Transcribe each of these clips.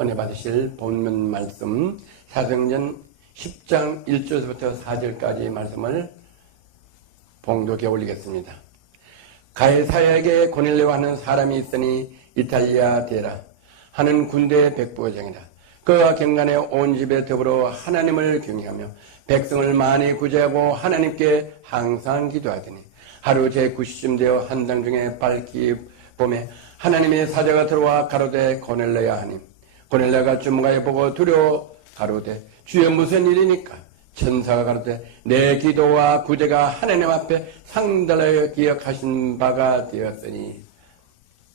은혜 받으실 본문 말씀 사도행전 10장 1절부터 4절까지 말씀을 봉독해 올리겠습니다. 가이사야에게 고넬료와 하는 사람이 있으니 이탈리아 데라 하는 군대 백부장이다. 그가 경간에 온 집에 더불어 하나님을 경외하며 백성을 많이 구제하고 하나님께 항상 기도하더니 하루 제9시쯤 되어 한당 중에 밝기 봄에 하나님의 사자가 들어와 가로되 고넬료야 하니 고넬료가 주무가에 보고 두려워 가로되 주여 무슨 일이니까? 천사가 가로되 내 기도와 구제가 하나님 앞에 상달하여 기억하신 바가 되었으니.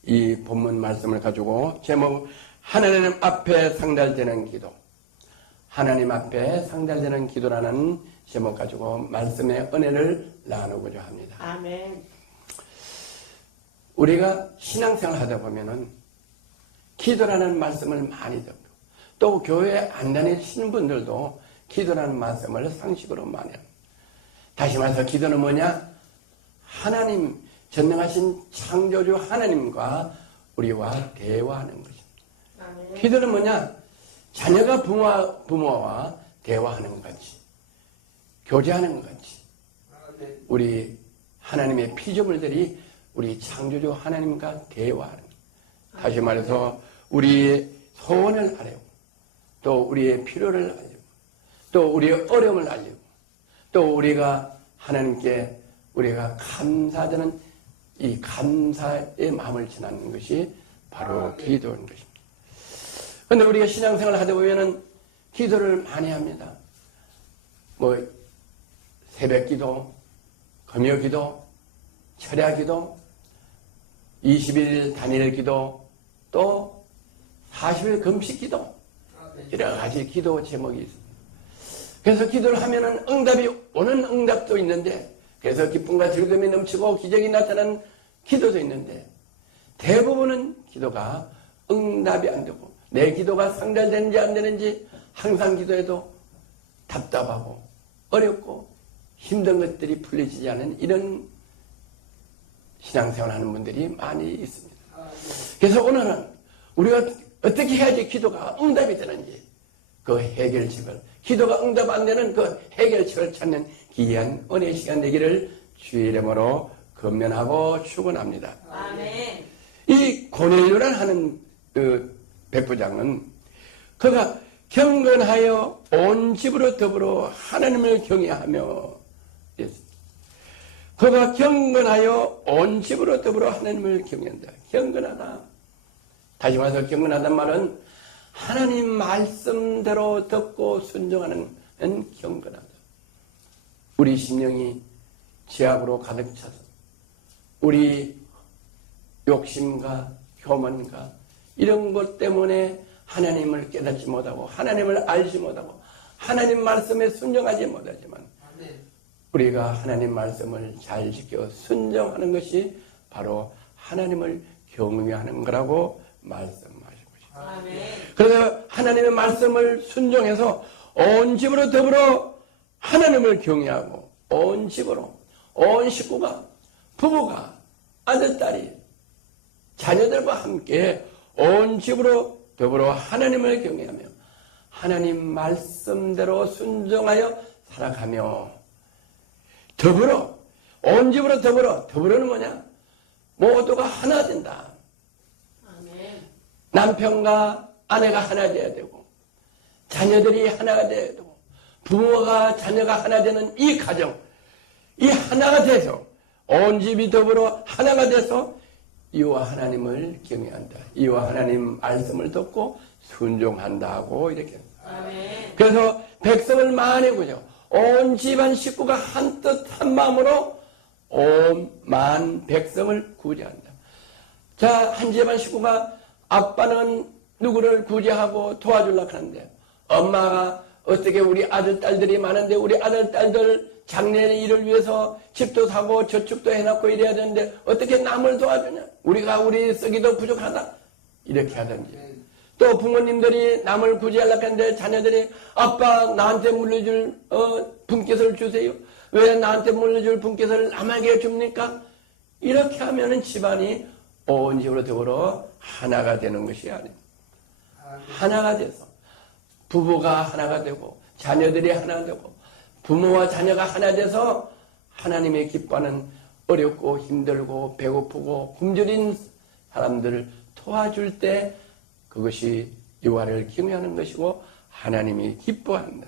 이 본문 말씀을 가지고 제목 하나님 앞에 상달되는 기도, 하나님 앞에 상달되는 기도라는 제목 가지고 말씀의 은혜를 나누고자 합니다. 아멘. 우리가 신앙생활 하다 보면은 기도라는 말씀을 많이 듣고 또 교회에 안 다니시는 분들도 기도라는 말씀을 상식으로 많이 합니다. 다시 말해서 기도는 뭐냐? 하나님, 전능하신 창조주 하나님과 우리와 대화하는 것입니다. 아멘. 기도는 뭐냐? 자녀가 부모와 대화하는 것 같이, 교제하는 것 같이, 우리 하나님의 피조물들이 우리 창조주 하나님과 대화하는 것. 다시 말해서 우리의 소원을 알고 또 우리의 필요를 알고 또 우리의 어려움을 알고 또 우리가 하나님께 우리가 감사하는 이 감사의 마음을 전하는 것이 바로 기도인 것입니다. 그런데 우리가 신앙생활을 하다 보면은 기도를 많이 합니다. 뭐 새벽 기도, 금요 기도, 철야 기도, 20일 단일 기도, 또 40일 금식 기도, 여러 가지 기도 제목이 있습니다. 그래서 기도를 하면은 응답이 오는 응답도 있는데, 그래서 기쁨과 즐거움이 넘치고 기적이 나타나는 기도도 있는데, 대부분은 기도가 응답이 안 되고 내 기도가 상달되는지 안 되는지 항상 기도해도 답답하고 어렵고 힘든 것들이 풀리지 않은 이런 신앙생활 하는 분들이 많이 있습니다. 그래서 오늘은 우리가 어떻게 해야지 기도가 응답이 되는지 그 해결책을, 기도가 응답 안 되는 그 해결책을 찾는 귀한 은혜의 시간 되기를 주의 이름으로 건면하고 축원합니다. 아멘. 이 고넬료라 하는 그 백부장은 그가 경건하여 온 집으로 더불어 하나님을 경외하며, 그가 경건하여 온 집으로 더불어 하나님을 경외한다. 경건하다. 다시 말해서 경건하단 말은 하나님 말씀대로 듣고 순종하는 경건하다. 우리 심령이 죄악으로 가득 차서 우리 욕심과 교만과 이런 것 때문에 하나님을 깨닫지 못하고 하나님을 알지 못하고 하나님 말씀에 순종하지 못하지만 우리가 하나님 말씀을 잘 지켜 순종하는 것이 바로 하나님을 경외하는 거라고 말씀하시고 있습니다. 그래서 하나님의 말씀을 순종해서 온 집으로 더불어 하나님을 경외하고 온 집으로 온 식구가 부부가 아들 딸이 자녀들과 함께 온 집으로 더불어 하나님을 경외하며 하나님 말씀대로 순종하여 살아가며 더불어 온 집으로 더불어는 뭐냐? 모두가 하나 된다. 아멘. 남편과 아내가 하나 되어야 되고 자녀들이 하나가 되어야 되고 부모가 자녀가 하나 되는 이 가정, 이 하나가 돼서 온 집이 더불어 하나가 돼서 이와 하나님을 경외한다. 이와 하나님 말씀을 듣고 순종한다고 이렇게. 아멘. 그래서 백성을 많이 구죠. 온 집안 식구가 한뜻 한마음으로 온 만 백성을 구제한다. 자, 한 집안 식구가 아빠는 누구를 구제하고 도와주려고 하는데 엄마가 어떻게 우리 아들 딸들이 많은데 우리 아들 딸들 작년에 일을 위해서 집도 사고 저축도 해놨고 이래야 되는데 어떻게 남을 도와주냐? 우리 쓰기도 부족하다. 이렇게 하든지. 또 부모님들이 남을 구제하려고 하는데 자녀들이 아빠 나한테 물려줄 분깃을 주세요. 왜 나한테 물려줄 분깃을 남에게 줍니까? 이렇게 하면은 집안이 온 집으로 더불어 하나가 되는 것이 아닙니다. 하나가 돼서 부부가 하나가 되고 자녀들이 하나 되고 부모와 자녀가 하나 돼서 하나님의 기뻐하는 어렵고 힘들고 배고프고 굶주린 사람들을 도와줄 때 그것이 여호와를 경외하는 것이고 하나님이 기뻐한다.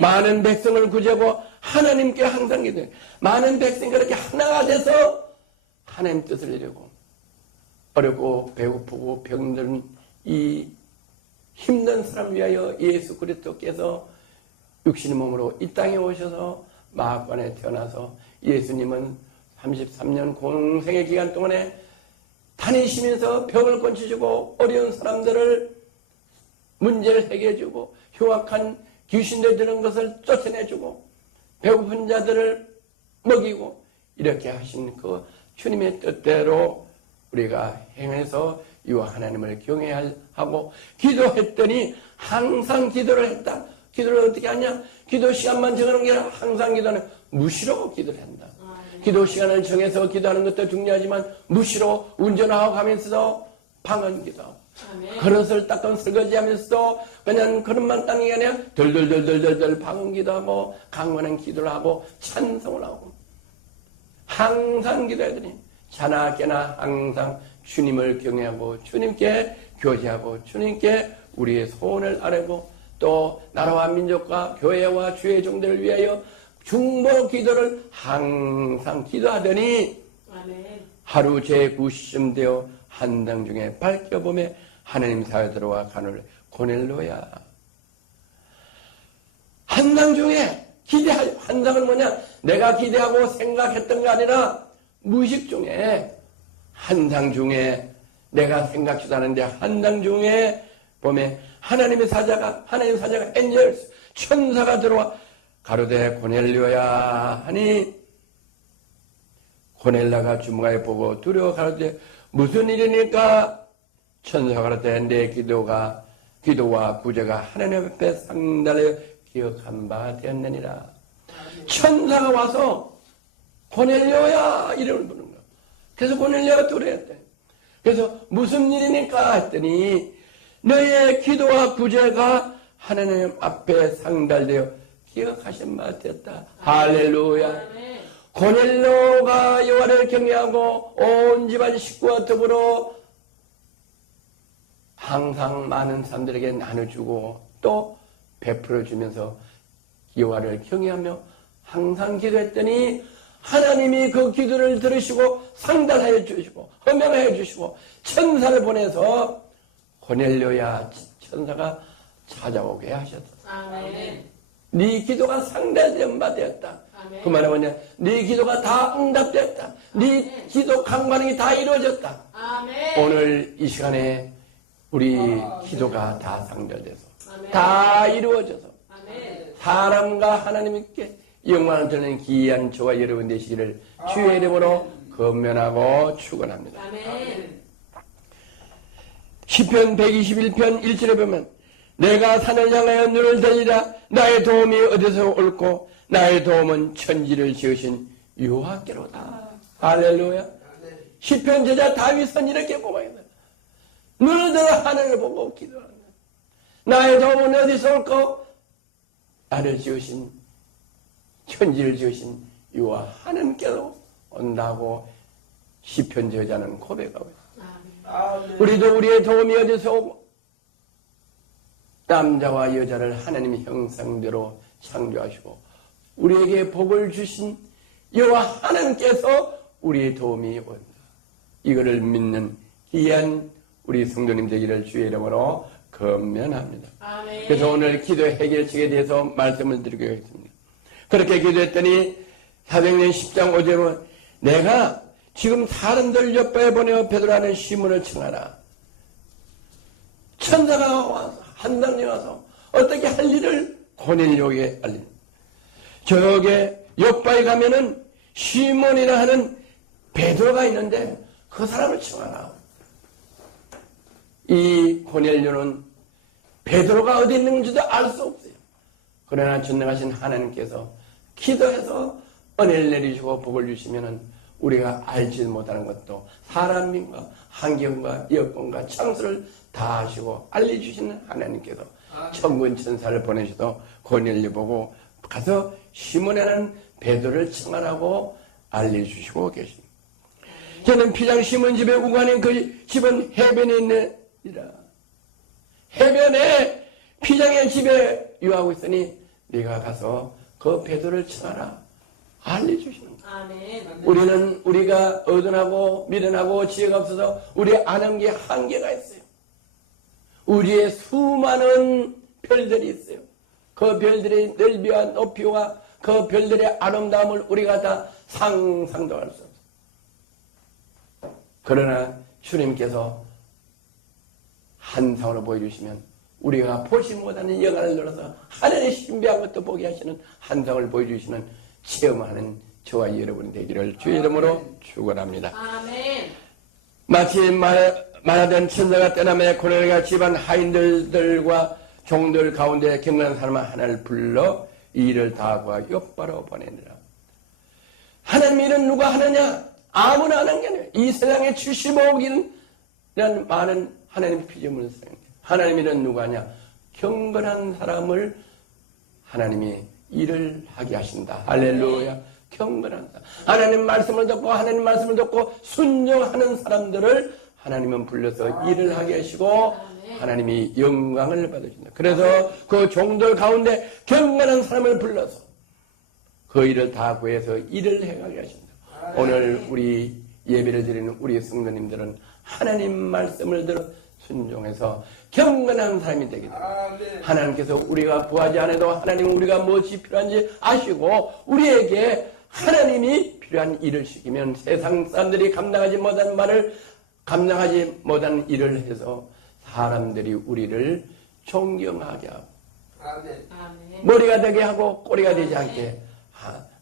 많은 백성을 구제하고 하나님께 항상 기도해. 많은 백성이 그렇게 하나가 돼서 하나님 뜻을 이루고 어렵고 배고프고 병든 이 힘든 사람 위하여 예수 그리스도께서 육신의 몸으로 이 땅에 오셔서 마학관에 태어나서 예수님은 33년 공생의 기간 동안에 다니시면서 병을 고치시고 어려운 사람들을 문제를 해결해주고 흉악한 귀신들 드는 것을 쫓아내주고 배고픈 자들을 먹이고 이렇게 하신 그 주님의 뜻대로 우리가 행해서 이와 하나님을 경외하고 기도했더니 항상 기도를 했다. 기도를 어떻게 하냐? 기도 시간만 정하는 게 아니라 항상 기도는 무시로 기도를 한다. 기도 시간을 정해서 기도하는 것도 중요하지만 무시로 운전하고 가면서도 방언 기도하고 그릇을 닦은 설거지하면서도 그냥 그릇만 닦는 게 아니라 덜덜덜덜덜 방언 기도하고 강건한 기도를 하고 찬송을 하고 항상 기도해야 되니 자나 깨나 항상 주님을 경외하고 주님께 교제하고 주님께 우리의 소원을 아뢰고 또 나라와 민족과 교회와 주의 종들을 위하여 중보 기도를 항상 기도하더니 하루 제90쯤 되어 한당 중에 밝혀보매 하나님 사에 들어와 가눌 고넬로야. 한당 중에 한당은 뭐냐? 내가 기대하고 생각했던 게 아니라 무의식 중에 한당 중에 내가 생각지도 않은데 한당 중에 보면 하나님 사자가 엔젤스 천사가 들어와 가로되 고넬료야 하니 고넬라가 주무가에 보고 두려워 가로되 무슨 일이니까 천사가 가로되 내 기도와 구제가 하나님 앞에 상달하여 기억한 바 되었느니라. 천사가 와서 고넬료야 이름을 부르는 거야. 그래서 고넬료가 두려웠대. 그래서 무슨 일이니까 했더니 너의 기도와 구제가 하나님 앞에 상달되어 기억하신 바 되었다. 할렐루야. 고넬료가 여호와를 경외하고 온 집안 식구와 더불어 항상 많은 사람들에게 나눠주고 또 베풀어주면서 여호와를 경외하며 항상 기도했더니 하나님이 그 기도를 들으시고 상달하여 주시고 허명하여 주시고 천사를 보내서 고넬료야 천사가 찾아오게 하셨다. 아멘. 네 기도가 상달된 바 되었다. 그 말은 뭐냐? 네 기도가 다 응답됐다. 네 기도 강반응이 다 이루어졌다. 아멘. 오늘 이 시간에 우리 기도가 다 상달돼서 다 이루어져서 사람과 하나님께 영광을 드리는 귀한 저와 여러분 되시기를 주의 이름으로 건면하고 축원합니다. 아멘. 시편 121편 1절에 보면 내가 산을 향하여 눈을 들리라 나의 도움이 어디서 올고 나의 도움은 천지를 지으신 여호와께로다. 할렐루야. 시편 제자 다윗은 이렇게 고백합니다. 눈을 들어 하늘을 보고 기도한다. 나의 도움은 어디서 올고 나를 지으신 천지를 지으신 여호와 하나님께로 온다고 시편 제자는 고백하고 있습니다. 우리도 우리의 도움이 어디서 오고 남자와 여자를 하나님의 형상대로 창조하시고 우리에게 복을 주신 여호와 하나님께서 우리의 도움이 온다. 이거를 믿는 귀한 우리 성도님 되기를 주의 이름으로 건면합니다. 아멘. 그래서 오늘 기도 해결책에 대해서 말씀을 드리겠습니다. 그렇게 기도했더니 사도행전 10장 5절은 내가 지금 사람들 옆에 보내어 베드로라는 시문을 청하라. 천사가 와서 한당에 와서 어떻게 할 일을 고넬료에게 알린. 저게 옆바에 가면은 시몬이라 하는 베드로가 있는데 그 사람을 청하라. 이 고넬료는 베드로가 어디 있는지도 알 수 없어요. 그러나 전능하신 하나님께서 기도해서 은혜를 내리시고 복을 주시면은 우리가 알지 못하는 것도 사람과 환경과 여건과 창수를 다 하시고 알려주시는 하나님께서 천군 천사를 보내셔서 고넬료 보고 가서 시몬에는 베드로를 청하라고 알려주시고 계십니다. 저는 피장 시몬 집에 우간인 그 집은 해변에 있느니라. 해변에 피장의 집에 유하고 있으니 네가 가서 그 베드로를 청하라 알려주시는 거예요. 아멘. 우리가 어둔하고 미련하고 지혜가 없어서 우리 아는 게 한계가 있어요. 우리의 수많은 별들이 있어요. 그 별들의 넓이와 높이와 그 별들의 아름다움을 우리가 다 상상도 할 수 없어요. 그러나 주님께서 한상으로 보여주시면 우리가 보지 못하는 영안을 눌러서 하늘의 신비한 것도 보게 하시는 한상을 보여주시는 체험하는 저와 여러분이 되기를 주의 이름으로 축원합니다. 아멘. 마치 말하던 천사가 떠나며 고넬료가 집안 하인들과 종들 가운데 경건한 사람 하나를 불러 이 일을 다하고 옆바로 보내니라. 하나님 일은 누가 하느냐? 아무나 하는 게 아니에요. 이 세상에 75억이라는 많은 하나님의 피조물을 생각해요. 하나님 일은 누가 하냐? 경건한 사람을 하나님이 일을 하게 하신다. 할렐루야. 경건한 사람. 하나님 말씀을 듣고 순종하는 사람들을 하나님은 불러서 일을 하게 하시고 하나님이 영광을 받으신다. 그래서 그 종들 가운데 경건한 사람을 불러서 그 일을 다 구해서 일을 해가게 하신다. 오늘 우리 예배를 드리는 우리 성도님들은 하나님 말씀을 들어 순종해서 경건한 사람이 되기를 하나님께서 우리가 구하지 않아도 하나님은 우리가 무엇이 필요한지 아시고 우리에게 하나님이 필요한 일을 시키면 세상 사람들이 감당하지 못한 일을 해서 사람들이 우리를 존경하게 하고 머리가 되게 하고 꼬리가 되지 않게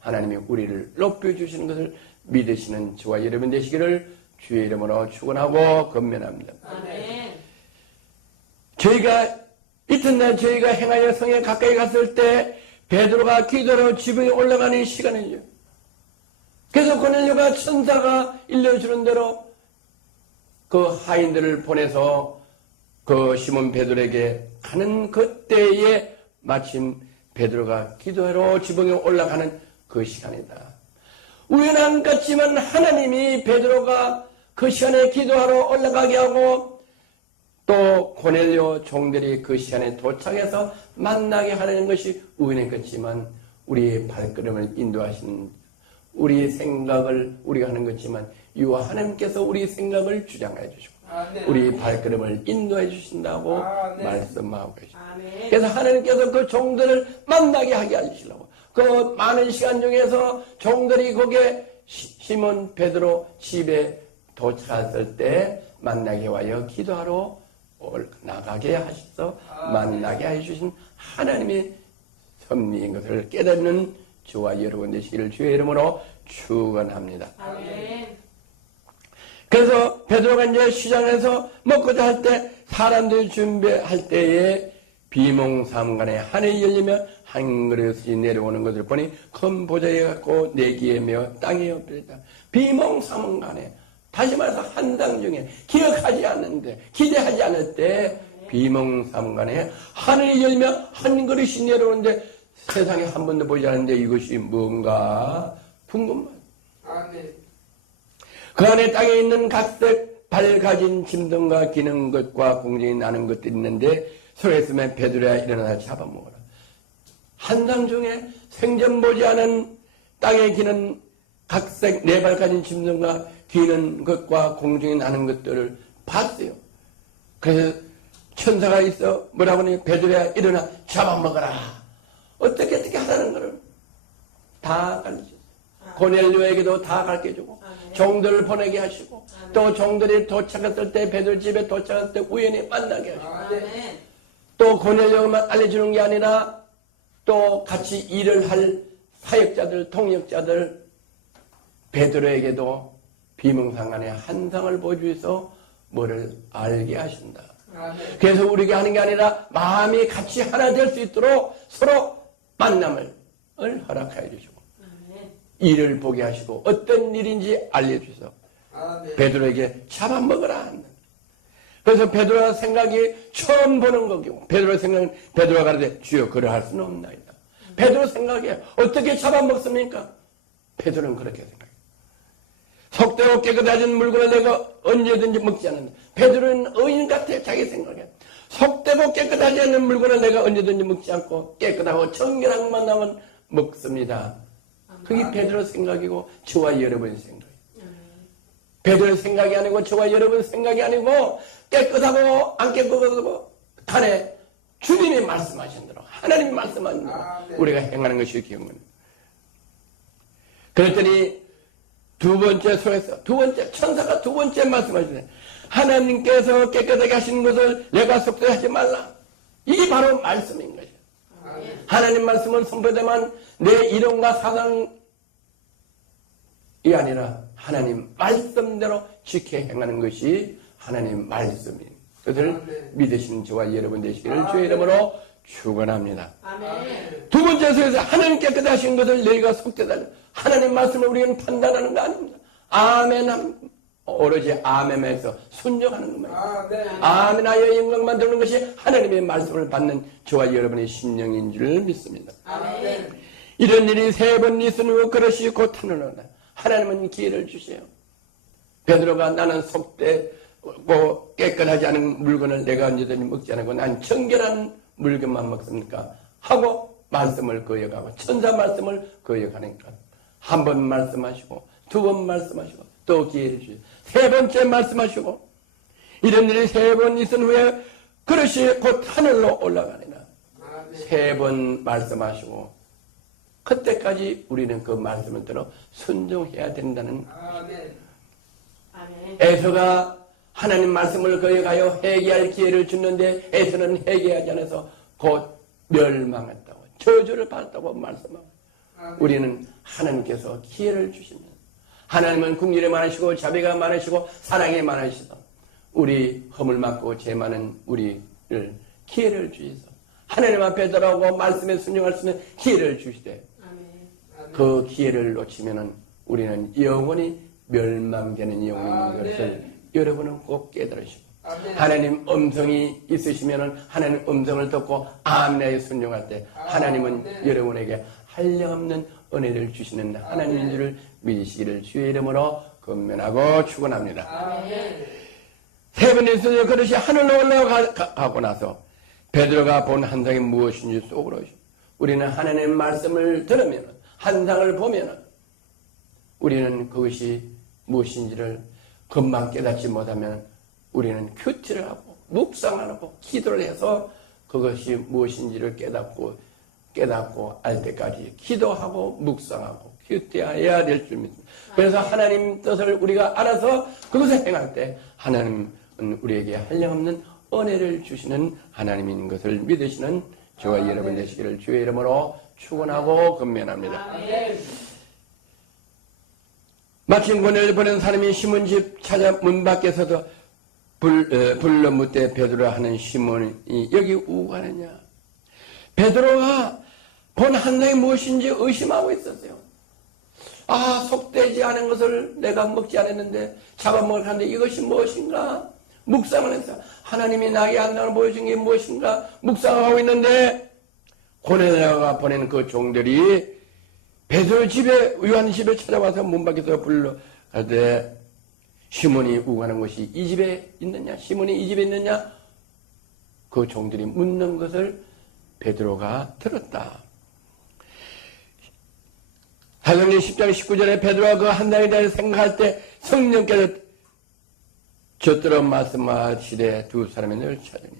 하나님이 우리를 높여주시는 것을 믿으시는 저와 여러분 되시기를 주의 이름으로 축원하고 건면합니다. 아멘. 저희가 이튿날 저희가 행하여 성에 가까이 갔을 때 베드로가 기도로 지붕에 올라가는 시간이죠. 그래서 고넬료가 천사가 일러주는 대로 그 하인들을 보내서 그 시몬 베드로에게 가는 그때에 마침 베드로가 기도하러 지붕에 올라가는 그 시간이다. 우연한 것 같지만 하나님이 베드로가 그 시간에 기도하러 올라가게 하고 또 고넬료 종들이 그 시간에 도착해서 만나게 하는 것이 우연한 것 같지만 우리의 발걸음을 인도하시는 우리의 생각을 우리가 하는 것지만 이와 하나님께서 우리 생각을 주장해 주시고 우리 발걸음을 인도해 주신다고 말씀하고 계십니다. 그래서 하나님께서 그 종들을 만나게 하게 하시려고 그 많은 시간 중에서 종들이 거기에 시몬 베드로 집에 도착했을 때 만나게 와요 기도하러 나가게 하셔서 만나게 해주신 하나님의 섭리인 것을 깨닫는 저와 여러분 되시기를 주의 이름으로 축원합니다. 아멘. 그래서 베드로가 이제 시장에서 먹고자 할 때 사람들이 준비할 때에 비몽사몽간에 하늘이 열리며 한 그릇이 내려오는 것을 보니 큰 보좌에 갖고 내기에 메어 땅에 엎드렸다. 비몽사몽간에 다시 말해서 한당 중에 기억하지 않는데 기대하지 않을 때 비몽사몽간에 하늘이 열며 한 그릇이 내려오는데 세상에 한 번도 보지 않았는데 이것이 뭔가 궁금하다. 그 안에 땅에 있는 각색 밝아진 짐승과 기는 것과 공중에 나는 것들이 있는데 소리했으면 베드로야 일어나서 잡아먹어라. 한당 중에 생전 보지 않은 땅에 기는 각색 네 발 가진 짐승과 기는 것과 공중에 나는 것들을 봤어요. 그래서 천사가 있어 뭐라고 하니 베드로야 일어나 잡아먹어라. 어떻게 하라는 것을 다 가르쳤어요. 고넬료에게도 다 가르쳐주고 종들을 보내게 하시고 또 종들이 도착했을 때 베드로 집에 도착했을 때 우연히 만나게 하시고 또 고넬료만 알려주는 게 아니라 또 같이 일을 할 사역자들 통역자들 베드로에게도 비몽사간에 한상을 보여주셔서 뭐를 알게 하신다. 그래서 우리가 하는 게 아니라 마음이 같이 하나 될 수 있도록 서로 만남을 허락해 주시고 일을 보게 하시고 어떤 일인지 알려주셔서 베드로에게 잡아먹으라 한다. 그래서 베드로가 생각이 처음 보는 거고 베드로 생각 베드로가 가르되 주여 그러할 수는 없나이다. 베드로 생각에 어떻게 잡아먹습니까? 베드로는 그렇게 생각해요. 속되고 깨끗하신 물건을 내가 언제든지 먹지 않는다. 베드로는 의인 같아 자기 생각에. 속되고 깨끗하지 않은 물건을 내가 언제든지 먹지 않고 깨끗하고 정결한 만나면 먹습니다. 그게 베드로 생각이고 저와 여러분의 생각이에요. 베드로의 생각이 아니고 저와 여러분의 생각이 아니고 깨끗하고 안 깨끗하고 간에 주님이 말씀하신 대로 하나님이 말씀하신 대로 우리가 행하는 것이 기억합니다. 그랬더니 두 번째 소에서 천사가 두 번째 말씀하시네. 하나님께서 깨끗하게 하시는 것을 내가 속되하지 말라. 이게 바로 말씀인 거죠. 하나님 말씀은 선포되만 내 이론과 사상이 아니라 하나님 말씀대로 지켜 행하는 것이 하나님 말씀입니다. 그것을 믿으시는 저와 여러분 되시기를 주의 이름으로 축원합니다. 두 번째 소에서 하나님 깨끗하게 하신 것을 너희가 속되달라. 하나님 말씀을 우리는 판단하는 거 아닙니다. 아멘. 오로지 아멘에서 순종하는 겁니다. 아멘하여 영광만 드는 것이 하나님의 말씀을 받는 저와 여러분의 심령인 줄 믿습니다. 아멘. 이런 일이 세 번 있은 후 그릇이 곧 하늘로다. 하나님은 기회를 주세요. 베드로가 나는 속되고 깨끗하지 않은 물건을 내가 언제든지 먹지 않고 난 정결한 물건만 먹습니까? 하고 말씀을 거역하고 천사 말씀을 거역하니까 한 번 말씀하시고 두 번 말씀하시고 또 기회를 주시고 세 번째 말씀하시고 이런 일이 세 번 있은 후에 그릇이 곧 하늘로 올라가니라. 세 번 말씀하시고 그때까지 우리는 그 말씀을 들어 순종해야 된다는 에서가 하나님 말씀을 거역하여 회개할 기회를 줬는데 에서는 회개하지 않아서 곧 멸망했다고 저주를 받았다고 말씀하고 우리는 하나님께서 기회를 주시면 하나님은 긍휼이 많으시고 자비가 많으시고 사랑이 많으시다. 우리 허물 많고 죄 많은 우리를 기회를 주셔서 하나님 앞에 돌아오고 말씀에 순종할 수 있는 기회를 주시되 그 기회를 놓치면은 우리는 영원히 멸망되는 영혼인 것을 여러분은 꼭 깨달으시고 하나님 음성이 있으시면은 하나님 음성을 듣고 아멘에 순종할 때 하나님은 여러분에게 한량없는 은혜를 주시는 하나님인 줄을 믿으시기를 주의 이름으로 권면하고 축원합니다. 세 번째 그릇이 하늘로 올라가고 나서 베드로가 본 환상이 무엇인지 속으로 우리는 하나님의 말씀을 들으면 환상을 보면 우리는 그것이 무엇인지를 금방 깨닫지 못하면 우리는 큐티를 하고 묵상하고 기도를 해서 그것이 무엇인지를 깨닫고 알 때까지 기도하고 묵상하고 큐티해야 될 줄 믿습니다. 그래서 하나님 뜻을 우리가 알아서 그것을 행할 때 하나님은 우리에게 한량없는 은혜를 주시는 하나님인 것을 믿으시는 저와 여러분 되시기를 주의 이름으로 축원하고 권면합니다. 마침 권해를 보낸 사람이 시몬 집 찾아 문 밖에서도 불러 묻되 베드로라 하는 시몬이 여기 우가느냐. 베드로가 본 환상이 무엇인지 의심하고 있었어요. 속되지 않은 것을 내가 먹지 않았는데 잡아먹을 하는데 이것이 무엇인가? 묵상을 해서 하나님이 나에게 한다고 보여준 게 무엇인가? 묵상하고 있는데 고넬료가 보낸 그 종들이 베드로 집에 요한 집에 찾아와서 문 밖에서 불러가되 시몬이 우가는 것이 이 집에 있느냐? 시몬이 이 집에 있느냐? 그 종들이 묻는 것을 베드로가 들었다. 사도행전 10장 19절에 베드로가 그 환상에 대해 생각할 때 성령께서 젖들어 말씀하시되 두 사람이 늘 찾으니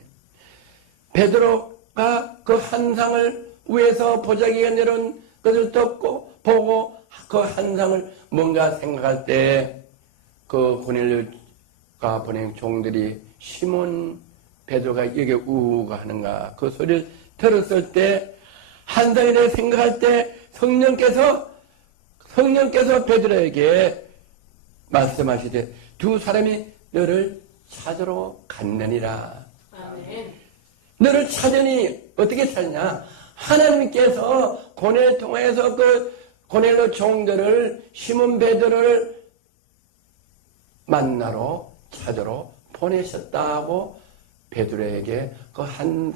베드로가 그 환상을 위에서 보자기가 내려온 것을 듣고 보고 그 환상을 뭔가 생각할 때 그 고넬료가 보낸 종들이 시몬 베드로가 여기 우가 하는가 그 소리를 들었을 때 환상에 대해 생각할 때 성령께서 베드로에게 말씀하시되 두 사람이 너를 찾으러 갔느니라. 아멘. 너를 찾으니 어떻게 찾냐? 하나님께서 고넬 통해서 그 고넬료 종들을 시몬 베드로를 만나러 찾으러 보내셨다고 베드로에게 그 한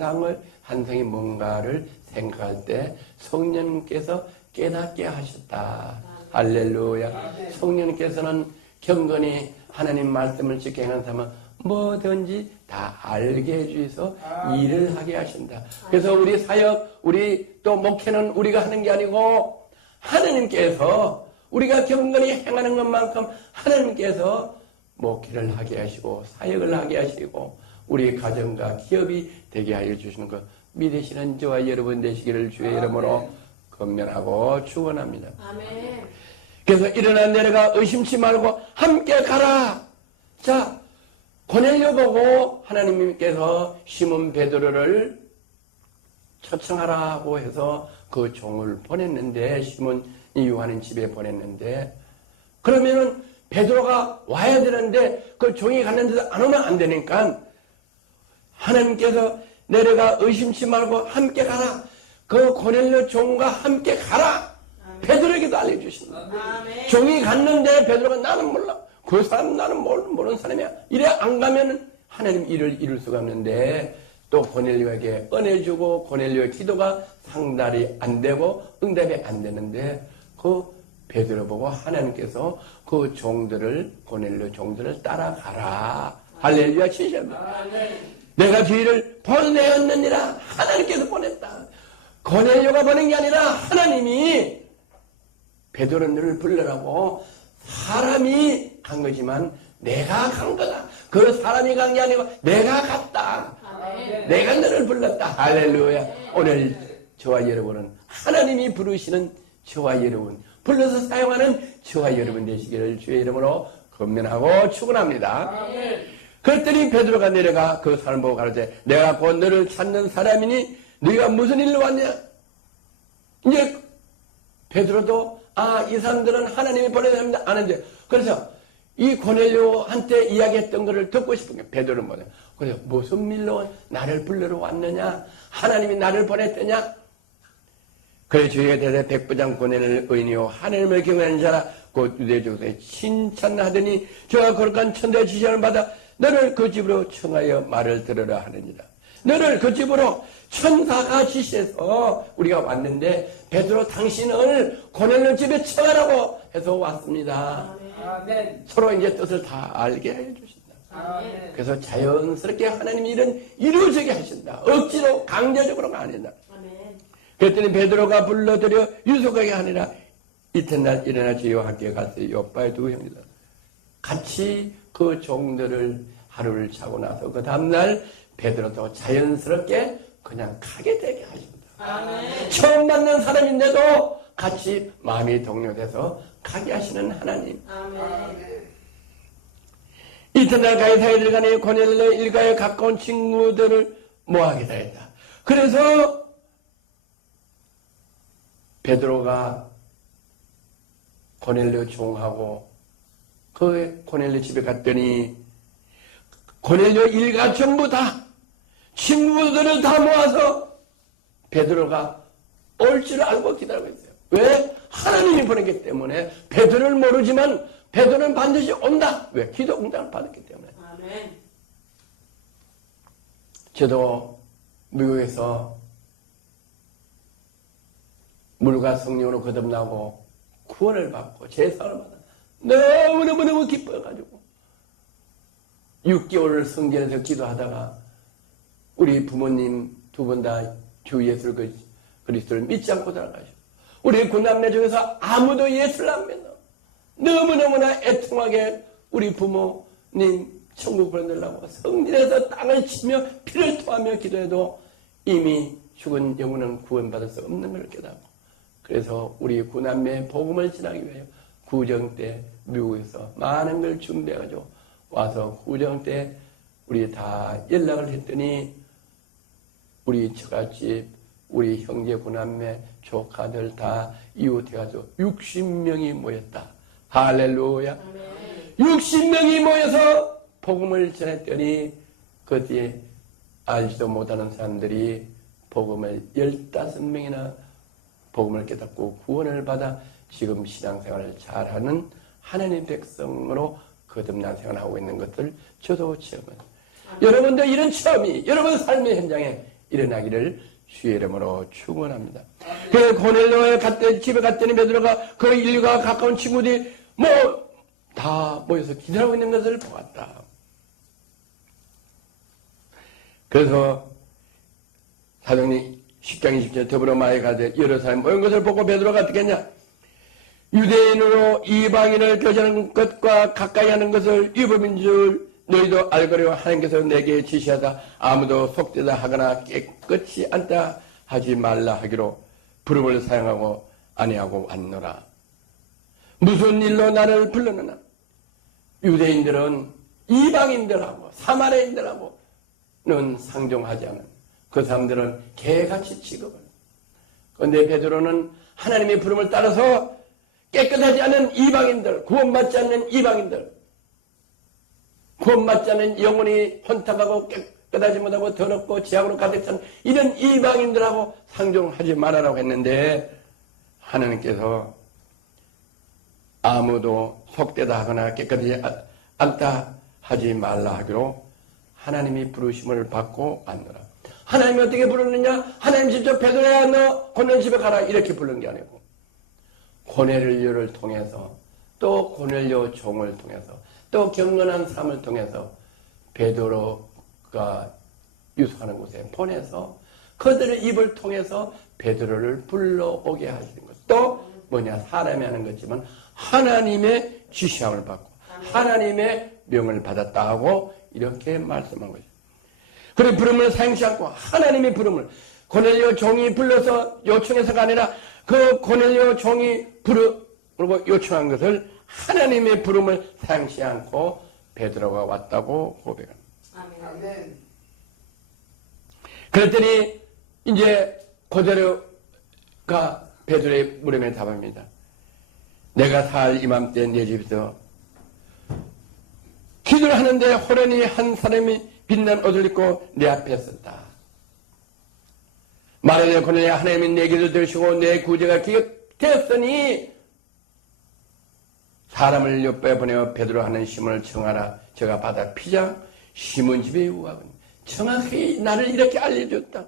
상이 뭔가를 생각할 때 성령님께서 깨닫게 하셨다. 할렐루야. 성령님께서는 경건히 하나님 말씀을 지켜 행하는 사람은 뭐든지 다 알게 해주셔서 일을 하게 하신다. 그래서 우리 사역, 우리 또 목회는 우리가 하는 게 아니고 하나님께서 우리가 경건히 행하는 것만큼 하나님께서 목회를 하게 하시고 사역을 하게 하시고 우리 가정과 기업이 되게 하여 주시는 것 믿으시는 저와 여러분 되시기를 주의 이름으로 건면하고 축원합니다. 아멘. 그래서 일어나 내려가 의심치 말고 함께 가라. 자, 고넬료 보고 하나님께서 시몬 베드로를 초청하라고 해서 그 종을 보냈는데 시몬 요한의 집에 보냈는데 그러면은 베드로가 와야 되는데 그 종이 갔는데도 안 오면 안 되니까 하나님께서 내려가 의심치 말고 함께 가라. 그 고넬료 종과 함께 가라. 베드로에게도 알려주신다. 아멘. 종이 갔는데 베드로가 나는 몰라. 그 사람 나는 모르는 사람이야. 이래 안 가면 하나님 일을 이룰 수가 없는데 또 고넬료에게 꺼내주고 고넬료의 기도가 상달이 안 되고 응답이 안 되는데 그 베드로 보고 하나님께서 그 종들을 고넬료 종들을 따라가라. 할렐루야 치셨다. 내가 주의를 보내었느니라. 하나님께서 보냈다. 고넬료가 보낸 게 아니라 하나님이 베드로를 불러라고 사람이 간 거지만 내가 간 거다. 그 사람이 간 게 아니고 내가 갔다. 아멘. 내가 너를 불렀다. 할렐루야. 오늘 저와 여러분은 하나님이 부르시는 저와 여러분, 불러서 사용하는 저와 여러분 되시기를 주의 이름으로 건면하고 축원합니다. 그랬더니 베드로가 내려가 그 사람 보고 가르쳐 내가 곧 너를 찾는 사람이니 네가 무슨 일로 왔냐? 이제 베드로도 이 사람들은 하나님이 보낸 사람이다 아는데 그래서 이 고넬료한테 이야기했던 것을 듣고 싶은 게 베드로는 뭐냐? 그래서 무슨 일로 나를 불러러 왔느냐? 하나님이 나를 보냈더냐? 그래 주의가 대대 백부장 고넬 의인이요 하나님을 경외하는 자라 곧 유대족에 칭찬하더니 저가 거룩한 천대 지시를 받아 너를 그 집으로 청하여 말을 들으라 하느니라. 너를 그 집으로 천사가 지시해서 우리가 왔는데 베드로 당신을 고넬료 집에 청하라고 해서 왔습니다. 아멘. 서로 이제 뜻을 다 알게 해주신다. 아멘. 그래서 자연스럽게 하나님이 일은 이루어지게 하신다. 억지로 강제적으로가 아니다. 아멘. 그랬더니 베드로가 불러들여 유속하게 하니라. 이튿날 일어나 주와 함께 가서 요빠의 두 형이다. 같이 그 종들을 하루를 자고 나서 그 다음날 베드로도 자연스럽게 그냥 가게 되게 하십니다. 아멘. 처음 만난 사람인데도 같이 마음이 동료돼서 가게 하시는 하나님. 아멘. 이튿날 가이사에 들어가니 고넬료 일가에 가까운 친구들을 모아게 되었다. 그래서 베드로가 고넬료 종하고 그 고넬료 집에 갔더니 고넬료 일가 전부 다 친구들을 다 모아서 베드로가 올 줄 알고 기다리고 있어요. 왜? 하나님이 보냈기 때문에 베드로를 모르지만 베드로는 반드시 온다. 왜? 기도 응답을 받았기 때문에. 아멘. 저도 미국에서 물과 성령으로 거듭나고 구원을 받고 제사를 받아 너무너무 기뻐가지고 6개월을 성전에서 기도하다가 우리 부모님 두 분 다 주 예수 그리스도를 믿지 않고 돌아가시고 우리 구남매 중에서 아무도 예수를 안 믿어. 너무너무나 애통하게 우리 부모님 천국 보내려고 성전에서 땅을 치며 피를 토하며 기도해도 이미 죽은 영혼은 구원받을 수 없는 걸 깨닫고 그래서 우리 구남매 복음을 전하기 위하여 구정 때 미국에서 많은 걸 준비해가지고 와서 구정 때 우리 다 연락을 했더니 우리 처갓집, 우리 형제 구남매, 조카들 다 이웃해가지고 60명이 모였다. 할렐루야. 아멘. 60명이 모여서 복음을 전했더니 그때 알지도 못하는 사람들이 복음을 15명이나 복음을 깨닫고 구원을 받아 지금 신앙생활을 잘하는 하나님 백성으로 거듭난 생활하고 있는 것을 저도 체험합니다. 여러분도 이런 체험이 여러분 삶의 현장에 일어나기를 주의 이름으로 축원합니다. 그 고넬료에 집에 갔더니 베드로가 그 인류가 가까운 친구들이 다 모여서 기도하고 있는 것을 보았다. 그래서 사도행전 10장 20절 더불어 마에 가되 여러 사람이 모인 것을 보고 베드로가 어떻게 했냐? 유대인으로 이방인을 교제하는 것과 가까이 하는 것을 위법인 줄 너희도 알거리고 하나님께서 내게 지시하다 아무도 속되다 하거나 깨끗이 않다 하지 말라 하기로 부름을 사용하고 아니하고 왔노라. 무슨 일로 나를 불렀느냐? 유대인들은 이방인들하고 사마리아인들하고는 상종하지 않은 그 사람들은 개같이 취급을. 그런데 베드로는 하나님의 부름을 따라서 깨끗하지 않은 이방인들, 구원받지 않는 이방인들, 구원받지 않은 영혼이 혼탁하고 깨끗하지 못하고 더럽고 지하로 가득 찬 이런 이방인들하고 상종하지 말아라고 했는데 하나님께서 아무도 속되다 하거나 깨끗하지 않다 하지 말라 하기로 하나님이 부르심을 받고 왔노라. 하나님이 어떻게 부르느냐? 하나님 직접 베드로야 너 고넬 집에 가라 이렇게 부른 게 아니고 고넬료를 통해서 또 고넬료 종을 통해서 또 경건한 삶을 통해서 베드로가 유숙하는 곳에 보내서 그들의 입을 통해서 베드로를 불러오게 하시는 것. 또 뭐냐? 사람이 하는 거지만 하나님의 지시함을 받고 하나님의 명을 받았다 하고 이렇게 말씀한 거죠. 그리고 부름을 사용치 않고 하나님의 부름을 고넬료 종이 불러서 요청해서가 아니라 그 고넬료 종이 부르고 요청한 것을 하나님의 부름을 사용치 않고 베드로가 왔다고 고백합니다. 아멘. 그랬더니 이제 고넬료가 베드로의 물음에 답합니다. 내가 살 이맘때 내 집에서 기도를 하는데 호련히 한 사람이 빛난 옷을 입고 내 앞에 섰다. 말하되 고넬료야 하나님이 내 기도를 들으시고 내 구제가 기억되었으니 사람을 옆에 보내어 베드로 하는 시몬을 청하라. 저가 받아 피자 시몬 집에 유하거니 정확히 나를 이렇게 알려줬다.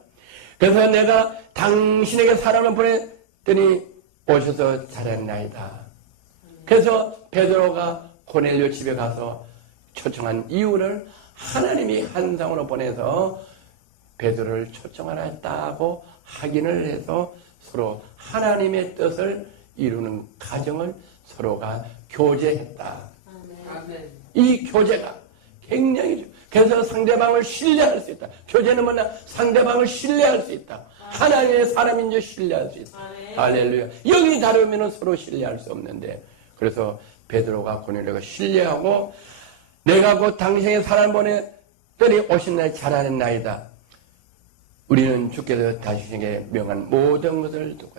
그래서 내가 당신에게 사람을 보냈더니 오셔서 잘했나이다. 그래서 베드로가 고넬료 집에 가서 초청한 이유를 하나님이 환상으로 보내서 베드로를 초청하라 했다고 확인을 해서 서로 하나님의 뜻을 이루는 과정을 서로가 교제했다. 아멘. 이 교제가 굉장히 중요해요. 그래서 상대방을 신뢰할 수 있다. 교제는 뭐냐? 상대방을 신뢰할 수 있다. 하나님의 사람인지 신뢰할 수 있다. 할렐루야. 영이 다르면 서로 신뢰할 수 없는데 그래서 베드로가 고넬료가 신뢰하고 내가 곧 당신의 사람 보냈더니 오신 날 잘하였나이다. 우리는 주께서 당신에게 명한 모든 것을 두고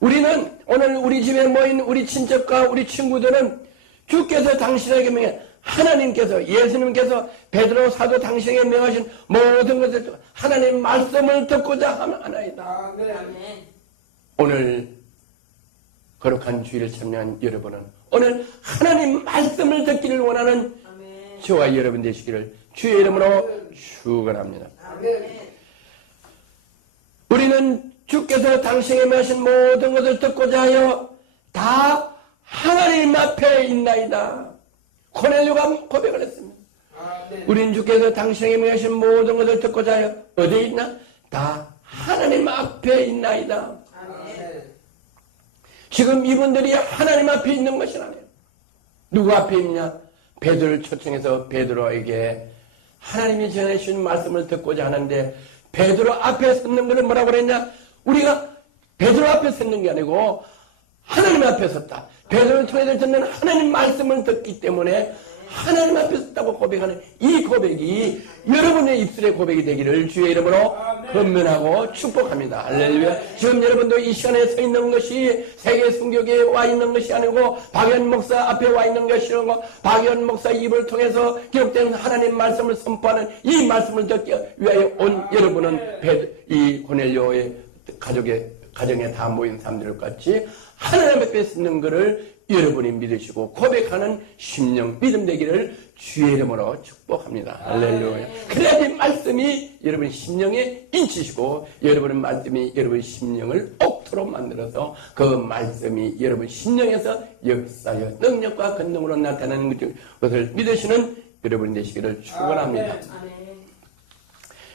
우리는 오늘 우리 집에 모인 우리 친척과 우리 친구들은 주께서 당신에게 명한 하나님께서 예수님께서 베드로 사도 당신에게 명하신 모든 것을 두고 하나님 말씀을 듣고자 하나이다. 아멘. 오늘 거룩한 주일을 참여한 여러분은 오늘 하나님 말씀을 듣기를 원하는 아멘. 저와 여러분 되시기를 주의 이름으로 축원합니다. 아멘. 우리는 주께서 당신에게 명하신 모든 것을 듣고자 하여 다 하나님 앞에 있나이다. 고넬료가 고백을 했습니다. 아멘. 우리는 주께서 당신에게 명하신 모든 것을 듣고자 하여 어디에 있나? 다 하나님 앞에 있나이다. 아멘. 지금 이분들이 하나님 앞에 있는 것이 아니에요. 누구 앞에 있냐? 베드로를 초청해서 베드로에게 하나님이 전해주신 말씀을 듣고자 하는데 베드로 앞에 섰는 것을 뭐라고 그랬냐? 우리가 베드로 앞에 섰는 게 아니고 하나님 앞에 섰다. 베드로를 통해서 듣는 하나님 말씀을 듣기 때문에 하나님 앞에 섰다고 고백하는 이 고백이 여러분의 입술의 고백이 되기를 주의 이름으로 권면하고 축복합니다. 할렐루야. 지금 여러분도 이 시간에 서 있는 것이 세계 순교계에 와 있는 것이 아니고 박연 목사 앞에 와 있는 것이 아니고 박연 목사 입을 통해서 기록된 하나님 말씀을 선포하는 이 말씀을 듣기 위하여 온 여러분은 이 고넬료의 가정에 다 모인 사람들 같이 하나님 앞에 쓰는 것을 여러분이 믿으시고 고백하는 심령 믿음 되기를 주의 이름으로 축복합니다. 할렐루야. 그래야지 말씀이 여러분 심령에 인치시고 여러분의 말씀이 여러분 심령을 옥토로 만들어서 그 말씀이 여러분 심령에서 역사여 능력과 권능으로 나타나는 것을 믿으시는 여러분 되시기를 축원합니다.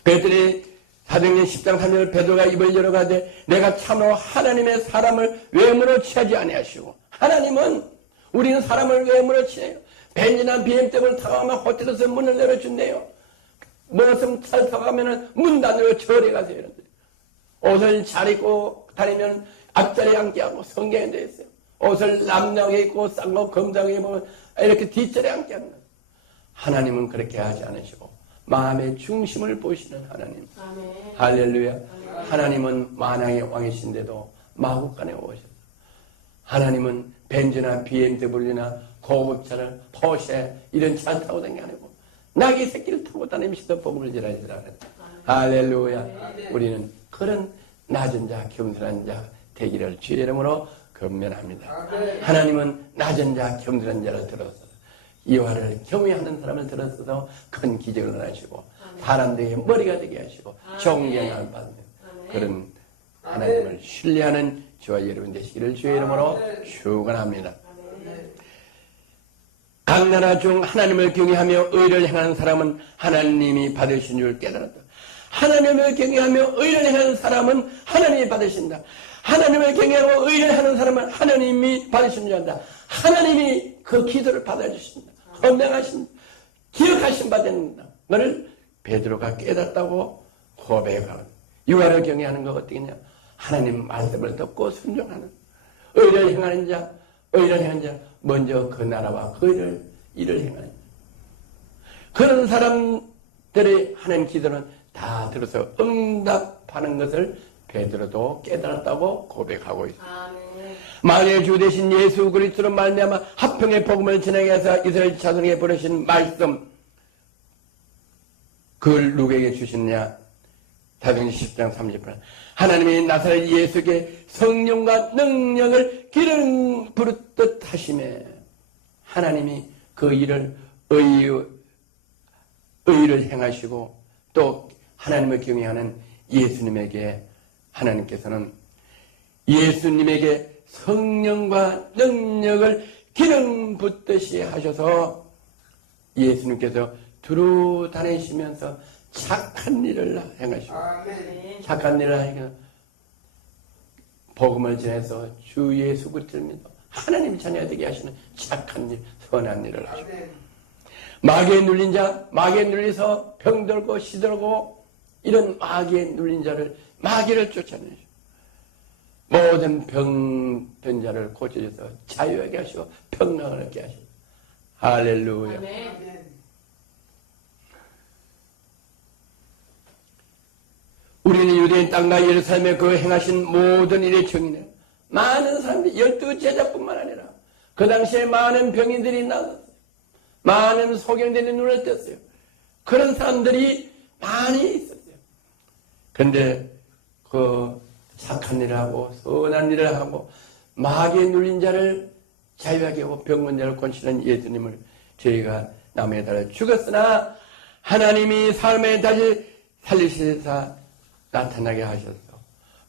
베드로의 사도행전 10장 3절 베드로가 입을 열어가되 내가 참으로 하나님의 사람을 외모로 취하지 아니하시고 하나님은 우리는 사람을 외모로 취해요. 벤지나 BMW를 타고 가면 호텔에서 문을 열어준대요. 무슨 차를 타고 가면 문 닫으러 절에 가세요. 옷을 잘 입고 다니면 앞자리에 앉게하고 성경에 되어 있어요. 옷을 남자하게 입고 싼 거 검정하게 입으면 이렇게 뒷자리에 앉게 하는 거예요. 하나님은 그렇게 하지 않으시고 마음의 중심을 보시는 하나님. 아멘. 할렐루야. 아멘. 하나님은 만왕의 왕이신데도 마국간에 오셔서 하나님은 벤츠나 BMW나 고급차를 포쉐 이런 차 타고 다니는 게 아니고 나귀 새끼를 타고 다니면서도 복음을 전하시라 그랬다. 할렐루야. 아멘. 우리는 그런 낮은 자 겸손한 자 되기를 주의 이름으로 권면합니다. 아멘. 하나님은 낮은 자 겸손한 자를 들어서 이와를 경외하는 사람을 들어서도 큰 기적을 하시고 사람들에게 머리가 되게 하시고 존경을 받는 그런 하나님을 신뢰하는 저와 여러분 되시기를 주의 이름으로 축원합니다. 각 나라 중 하나님을 경외하며 의를 행하는 사람은 하나님이 받으신 줄 깨달았다. 하나님을 경외하며 의를 행하는 사람은 하나님이 받으신다. 하나님을 경외하고 의를 하는 사람은 하나님이 받으신 줄 안다. 하나님이 그 기도를 받아주신다. 헌명하신, 기억하신 바 되는 것을 베드로가 깨닫다고 고백하는. 유아를 경외하는 거 어떻게냐? 하나님 말씀을 듣고 순종하는. 의를 행하는 자, 의를 행하는 자, 먼저 그 나라와 그 일을 행하는 자. 그런 사람들의 하는 기도는 다 들어서 응답하는 것을 베드로도 깨달았다고 고백하고 있습니다. 만일 주 되신 예수 그리스도로 말미암아 합평의 복음을 전하게 하사 이스라엘 자손에게 보내신 말씀 그걸 누구에게 주시느냐? 사도행전 10장 30절 하나님이 나사렛 예수께 성령과 능력을 기름 부르듯 하심에 하나님이 그 일을 의를 행하시고 또 하나님을 경외하는 예수님에게 하나님께서는 예수님에게 성령과 능력을 기름 붓듯이 하셔서 예수님께서 두루 다니시면서 착한 일을 행하시고 착한 일을 하시고 복음을 전해서 주 예수 그리스도를 믿어 하나님 자녀 되게 하시는 착한 일, 선한 일을 하시고 마귀에 눌린 자, 마귀에 눌려서 병들고 시들고 이런 마귀에 눌린 자를 마귀를 쫓아내시고 모든 병든 자를 고쳐줘서 자유하게 하시고 평강을 얻게 하시고 할렐루야. 아멘. 우리는 유대인 땅과 예루살렘에 그 행하신 모든 일의 증인이에요. 많은 사람들이 12제자뿐만 아니라 그 당시에 많은 병인들이 나왔어요. 많은 소경들이 눈을 떴어요. 그런 사람들이 많이 있었어요. 그런데 그 착한 일을 하고 선한 일을 하고 마귀에 눌린 자를 자유하게 하고 병든 자를 고치는 예수님을 저희가 남에 달아 죽었으나 하나님이 삶에 다시 살리시사 나타나게 하셔서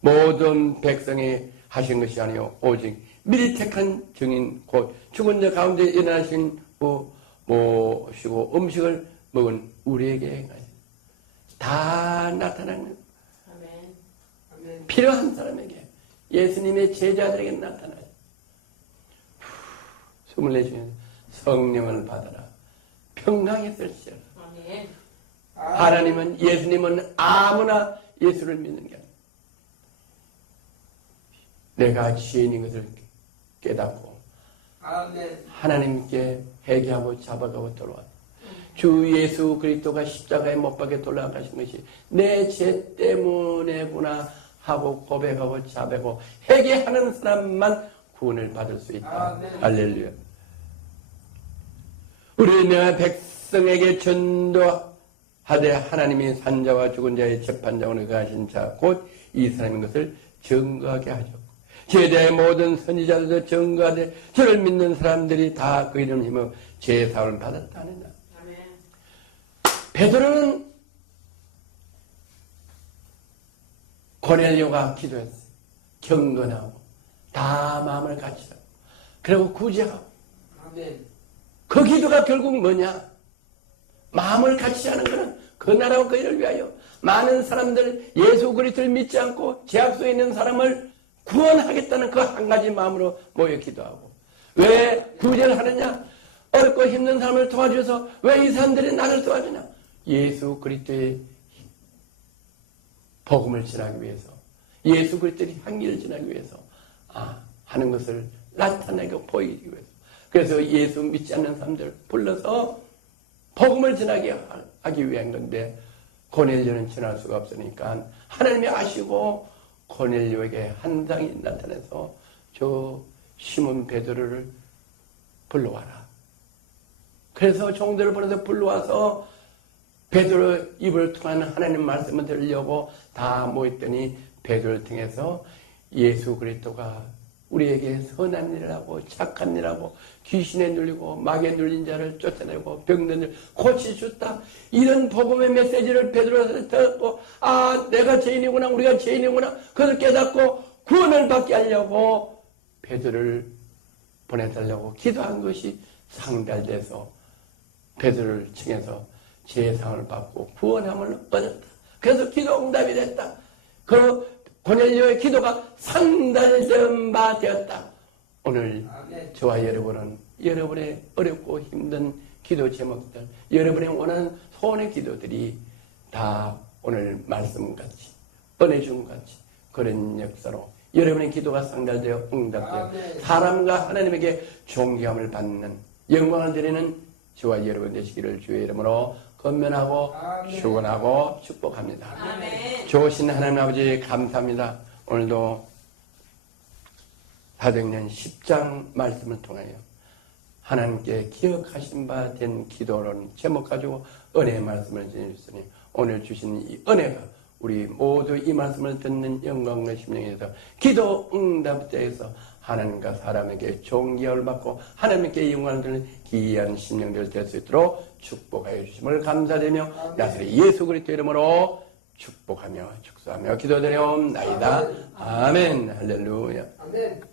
모든 백성이 하신 것이 아니요 오직 미리 택한 증인 곧 죽은 자 가운데 일어나신 분 모시고 음식을 먹은 우리에게 행하신 다 나타나는 필요한 사람에게 예수님의 제자들에게 나타나요. 숨을 내쉬면서 성령을 받아라. 평강했을지어다. 하나님은 예수님은 아무나 예수를 믿는 게 아니에요. 내가 죄인인 것을 깨닫고 하나님께 회개하고 잡아가고 돌아왔다. 주 예수 그리스도가 십자가에 못 박혀 돌아가신 것이 내 죄 때문에구나 하고 고백하고 자백하고 회개하는 사람만 구원을 받을 수 있다. 할렐루야. 우리 내가 백성에게 전도하되 하나님이 산자와 죽은 자의 재판장으로 가신 자 곧 이 사람인 것을 증거하게 하셨고 제대의 모든 선지자들도 증거하되 저를 믿는 사람들이 다 그 이름 힘으로 제사함을 받았다 하느냐. 아멘. 베드로는 고넬료가 기도했어요. 경건하고 다 마음을 같이하고 그리고 구제하고 아멘. 그 기도가 결국 뭐냐? 마음을 같이 하는 것은 그 나라와 그 일을 위하여 많은 사람들 예수 그리스도를 믿지 않고 죄악 속에 있는 사람을 구원하겠다는 그 한 가지 마음으로 모여 기도하고 왜 구제를 하느냐? 어렵고 힘든 사람을 도와줘서 왜 이 사람들이 나를 도와주냐? 예수 그리스도의 복음을 전하기 위해서 예수 그리스도의 향기를 전하기 위해서 하는 것을 나타내고 보이기 위해서 그래서 예수 믿지 않는 사람들 불러서 복음을 전하게 하기 위한 건데 고넬료는 전할 수가 없으니까 하나님이 아시고 고넬료에게 한 장이 나타나서 저 시몬 베드로를 불러와라. 그래서 종들을 보내서 불러와서 베드로 입을 통한 하나님 말씀을 들으려고 다 모였더니 베드로를 통해서 예수 그리스도가 우리에게 선한 일을 하고 착한 일을 하고 귀신에 눌리고 마귀에 눌린 자를 쫓아내고 병든 일 고치셨다. 이런 복음의 메시지를 베드로한테 듣고 내가 죄인이구나 우리가 죄인이구나 그것을 깨닫고 구원을 받게 하려고 베드로를 보내달라고 기도한 것이 상달돼서 베드로를 칭해서 제사함을 받고 구원함을 얻었다. 그래서 기도 응답이 됐다. 그 고넬료의 기도가 상달된 바 되었다. 오늘 저와 여러분은 여러분의 어렵고 힘든 기도 제목들, 여러분의 원하는 소원의 기도들이 다 오늘 말씀같이 은혜중같이 그런 역사로 여러분의 기도가 상달되어 응답되어 사람과 하나님에게 존경함을 받는 영광을 드리는 저와 여러분 되시기를 주의 이름으로 건면하고 축원하고 축복합니다. 아멘. 좋으신 하나님 아버지 감사합니다. 오늘도 사도행전 10장 말씀을 통하여 하나님께 기억하신 바 된 기도론 제목 가지고 은혜의 말씀을 전해주시니 오늘 주신 이 은혜가 우리 모두 이 말씀을 듣는 영광과 심령에서 기도 응답자에서 하나님과 사람에게 존경을 받고 하나님께 영광을 드리는 기이한 심령들 될 수 있도록 축복하여 주심을 감사드리며 나사렛 예수 그리스도 이름으로 축복하며 축소하며 기도드리옵나이다. 아멘. 할렐루야. 아멘.